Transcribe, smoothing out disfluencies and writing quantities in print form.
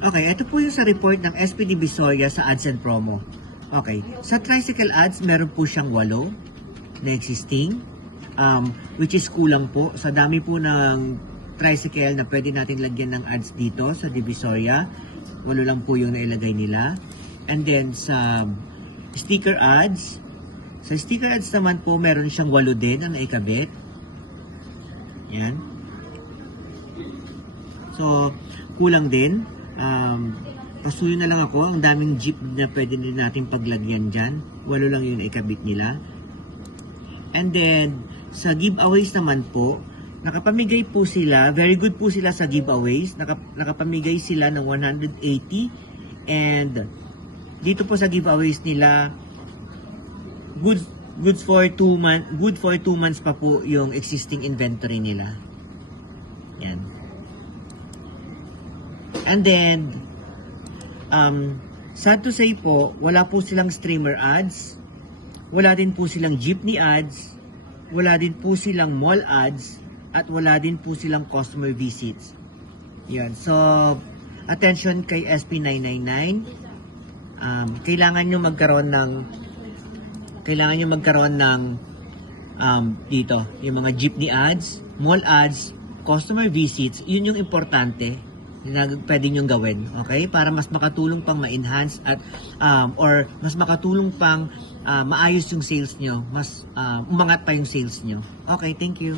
Okay, ito po yung sa report ng SPD Visoria sa ads and promo. Okay, sa tricycle ads, meron po siyang 8 na existing, which is kulang po. Sa dami po ng tricycle na pwede natin lagyan ng ads dito sa Divisoria, 8 lang po yung nailagay nila. And then sa sticker ads, naman po meron siyang 8 din na naikabit. Yan. So, kulang din. Pasuyo na lang ako. Ang daming jeep na pwede din natin paglagyan dyan. 8 lang yung naikabit nila. And then, sa giveaways naman po, nakapamigay po sila. Very good po sila sa giveaways. Nakapamigay sila ng 180. And, dito po sa giveaways nila, good for 2 months pa po yung existing inventory nila. Yan. And then, sad to say po, wala po silang streamer ads, wala din po silang jeepney ads, wala din po silang mall ads, at wala din po silang customer visits. Yan. So, attention kay SP999. Kailangan nyo magkaroon ng dito, yung mga jeepney ads, mall ads, customer visits. Yun yung importante na pwede nyo gawin, okay? Para mas makatulong pang ma-enhance at or mas makatulong pang maayos yung sales nyo, mas umangat pa yung sales nyo. Okay, thank you.